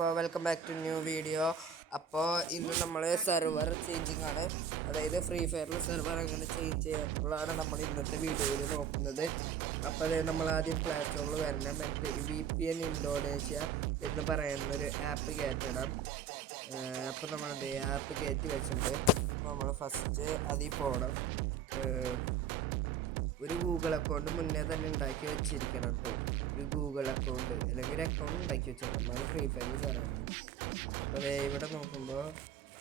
അപ്പോൾ welcome back to new video. അപ്പോൾ ഇന്ന് നമ്മൾ സെർവർ ചേഞ്ചിങ് ആണ്, അതായത് ഫ്രീ ഫയറിൽ സെർവർ എങ്ങനെ ചേഞ്ച് ചെയ്യാനുള്ളതാണ് നമ്മൾ ഇന്നത്തെ വീഡിയോയിൽ നോക്കുന്നത്. അപ്പോൾ അത് നമ്മൾ ആദ്യം പ്ലേ സ്റ്റോറിൽ വരണം, എന്നിട്ട് VPN ഇൻഡോനേഷ്യ എന്ന് പറയുന്നൊരു ആപ്പ് കയറ്റണം. അപ്പോൾ നമ്മളത് ആപ്പ് കയറ്റി വെച്ചിട്ടുണ്ട്. നമ്മൾ ഫസ്റ്റ് അതിൽ പോകണം. ഒരു ഗൂഗിൾ അക്കൗണ്ട് മുന്നേ തന്നെ ഉണ്ടാക്കി വെച്ചിരിക്കണം കേട്ടോ. ഒരു ഗൂഗിൾ അക്കൗണ്ട് അല്ലെങ്കിൽ ഒരു അക്കൗണ്ട് ഉണ്ടാക്കി വെച്ചിരിക്കണം, നമ്മൾ ഫ്രീ ഫയറിൽ കയറണം. അപ്പോൾ ഇവിടെ നോക്കുമ്പോൾ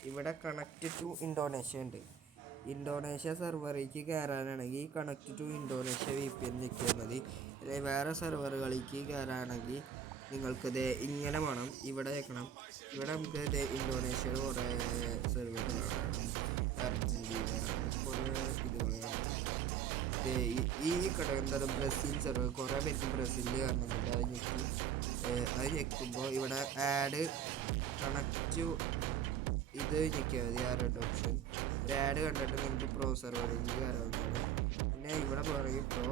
ഇവിടെ കണക്റ്റ് ടു ഇൻഡോനേഷ്യ ഉണ്ട്. ഇൻഡോനേഷ്യ സെർവറിലേക്ക് കയറാനാണെങ്കിൽ കണക്റ്റ് ടു ഇൻഡോനേഷ്യ VPN നിൽക്കിയാൽ മതി. അല്ലെങ്കിൽ വേറെ സെർവറുകളിലേക്ക് കയറാനാണെങ്കിൽ നിങ്ങൾക്കിത് ഇങ്ങനെ വേണം, ഇവിടെ വെക്കണം. ഇവിടെ നമുക്ക് ഇത് ഇൻഡോനേഷ്യയിൽ കുറേ സെർവറുകളാണ്, അർജൻറ്റീന, കുറേ ഇതുകളാണ്. ഈ ഘടകം ബ്രസീൽ സെർവർ, കുറേ പേർക്ക് ബ്രസീലിൽ കാണുന്നുണ്ട്. അത് ഞെക്കുമ്പോൾ ഇവിടെ ആഡ് കണക്റ്റ് ഇത് ഞെക്കിയാൽ മതി. ആ റെഡ് ഓപ്ഷൻ ഒരു ആഡ് കണ്ടിട്ട് നിങ്ങൾക്ക് പ്രോ സെർവറിലേക്ക് കയറാവുന്നതാണ്. പിന്നെ ഇവിടെ പറയും പ്രോ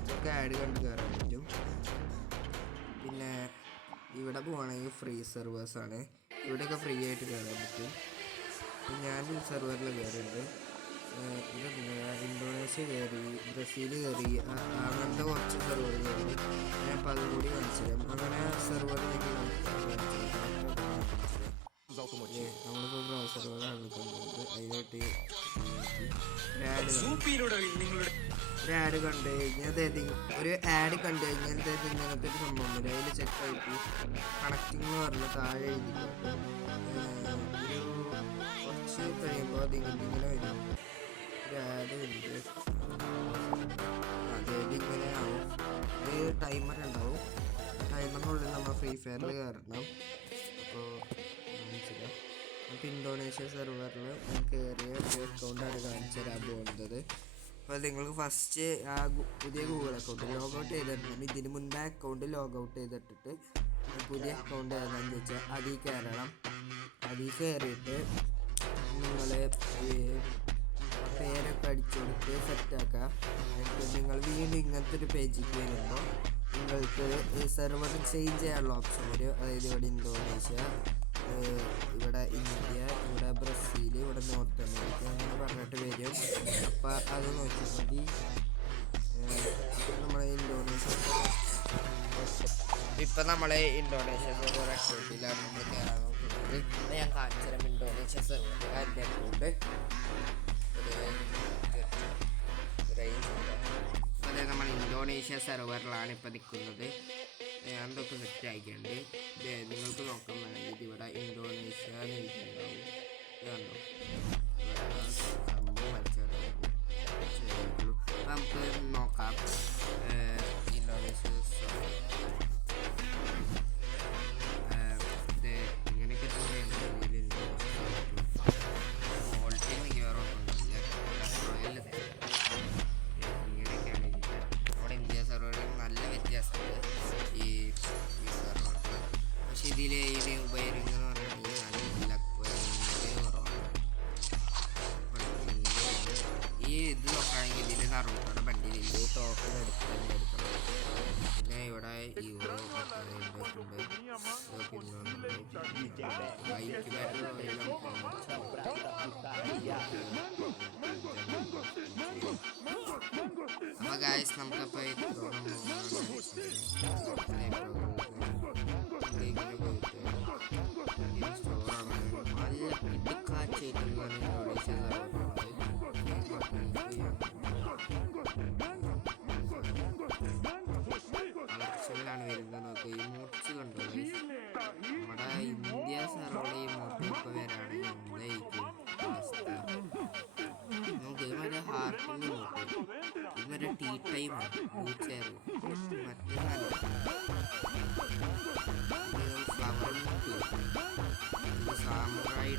ഇതൊക്കെ ആഡ് കണ്ട് കയറാൻ പറ്റും. പിന്നെ ഇവിടെ പോവുകയാണെങ്കിൽ ഫ്രീ സെർവേഴ്സാണ്, ഇവിടെയൊക്കെ ഫ്രീ ആയിട്ട് കയറാൻ പറ്റും. ഞാൻ ഈ സെർവറിൽ കയറിയിട്ടുണ്ട്. ഇത് ഇൻഡോനേഷ്യ കയറി, ബ്രസീൽ കയറി, അങ്ങനത്തെ കുറച്ച് സെർവർ കയറി. ഞാൻ അപ്പോൾ അതും കൂടി കാണിച്ചുതരാം. അങ്ങനെ സെർവറിലേക്ക് നമ്മളിപ്പോൾ ബ്രൗസറുകളാണ് കണ്ടത്. അതിനായിട്ട് ഒരു ആഡ് കണ്ടു കഴിഞ്ഞാൽ അതായത് ഒരു ആഡ് കണ്ടു കഴിഞ്ഞാൽ അതായത് ഇങ്ങനത്തെ ഒരു സംഭവം വരും. അതിൽ ചെക്കായിട്ട് കണക്റ്റിംഗ് എന്ന് പറഞ്ഞാൽ താഴെ എഴുതിക്കോട്ടെ. ഒരു കുറച്ച് കഴിയുമ്പോൾ അതിങ്ങനെ വരും. ഒരു ആഡ് ഉണ്ട്, അതായത് ഇങ്ങനെ ആവും. ഒരു ടൈമർ ഉണ്ടാവും. ടൈമറിനുള്ളിൽ നമ്മൾ ഫ്രീ ഫയറിൽ കയറണം. അപ്പോൾ ഇൻഡോനേഷ്യ സെർവറിൽ കയറിയ ഒരു അക്കൗണ്ടാണ് കാണിച്ചു തരാൻ പോകുന്നത്. അപ്പോൾ നിങ്ങൾക്ക് ഫസ്റ്റ് ആ പുതിയ ഗൂഗിൾ അക്കൗണ്ട് ലോഗൗട്ട് ചെയ്തിട്ടുണ്ട്. ഇതിന് മുൻപേ അക്കൗണ്ട് ലോഗൗട്ട് ചെയ്തിട്ടിട്ട് പുതിയ അക്കൗണ്ട് ഏതാണെന്ന് വെച്ചാൽ അതിൽ കയറണം. അതിൽ കയറിയിട്ട് നിങ്ങൾ പേരൊക്കെ അടിച്ചു കൊടുത്ത് സെറ്റാക്കുക. എന്നിട്ട് നിങ്ങൾ വീണ്ടും ഇങ്ങനത്തെ ഒരു പേജിലേക്ക് വരുമ്പോൾ നിങ്ങൾക്ക് സെർവർ ചേഞ്ച് ചെയ്യാനുള്ള ഓപ്ഷൻ വരും. അതായത് ഇവിടെ ഇൻഡോനേഷ്യ, ഇവിടെ ഇന്ത്യ, ഇവിടെ ബ്രസീൽ, ഇവിടെ നോർത്ത് അമേരിക്ക അങ്ങനെ പറഞ്ഞിട്ട് വരും. അപ്പോൾ അത് നോക്കിയാൽ മതി. നമ്മളെ ഇൻഡോനേഷ്യ ഇപ്പം നമ്മളെ ഇൻഡോനേഷ്യ സെർവർ അക്കൗണ്ടിലാണ് നമ്മൾ കയറാൻ നോക്കുന്നത്. ഞാൻ കാണിച്ചു തരാം ഇൻഡോനേഷ്യ സെർവർ എൻ്റെ അക്കൗണ്ട്. അതായത് നമ്മൾ ഇൻഡോനേഷ്യ സെർവറിലാണ് ഇപ്പോൾ നിൽക്കുന്നത്. എന്തൊക്കെ സെറ്റ് ആക്കിയിട്ടുണ്ട്. നിങ്ങൾക്ക് നോക്കാൻ വേണമെങ്കിൽ ഇവിടെ ഇൻഡോനേഷ്യ എഴുതിയിട്ടുണ്ടാവും. ഇതുണ്ടോ സംഭവം വരച്ചിട്ടുള്ളൂ. നമുക്ക് നോക്കാം ഇൻഡോനേഷ്യ ഇത് ഇങ്ങനെയൊക്കെ തോന്നിയാണെങ്കിൽ വോൾട്ടേജ് മിക്കവാറും ഇങ്ങനെയൊക്കെയാണ് നമ്മുടെ ഇന്ത്യ സെർവറിൽ നല്ല വ്യത്യാസമുണ്ട് ഈ സെർവറിൽ. പക്ഷെ ഇതിൽ ഈ ഉപയോഗിക്കുന്നത് എന്ന് പറഞ്ഞിട്ടുണ്ടെങ്കിൽ നല്ല കുറവാണ്. ഈ ഇത് നോക്കുകയാണെങ്കിൽ ഇതിൽ നറുക്കയുടെ വണ്ടിയിലില്ല, ടോക്കൺ എടുക്കണം. പിന്നെ ഇവിടെ യൂറോ ഉണ്ട്, അപ്പോൾ ഗായ്സ് നമുക്കപ്പോൾ സ്റ്റോറാണ് നല്ല ഇടുക്കാച്ചായിട്ടുള്ള ഇൻഡോനേഷ്യ കളക്ഷനിലാണ് വരുന്നത്. നോക്കുക ഈ മോട്ട്സ് കണ്ടോ, നമ്മുടെ ഇന്ത്യ സെർവറിൽ ഈ മോട്ട് ഇപ്പോൾ വരാണെങ്കിൽ എന്തായിരിക്കും അവസ്ഥ. നമുക്ക് ഇവരെ ഹാർട്ടിന് നോക്കും, ഇവരെ ടീ ടൈമാണ് ചെയർ മറ്റേ ഫ്ലവർ മുക്ക് സാമുറായി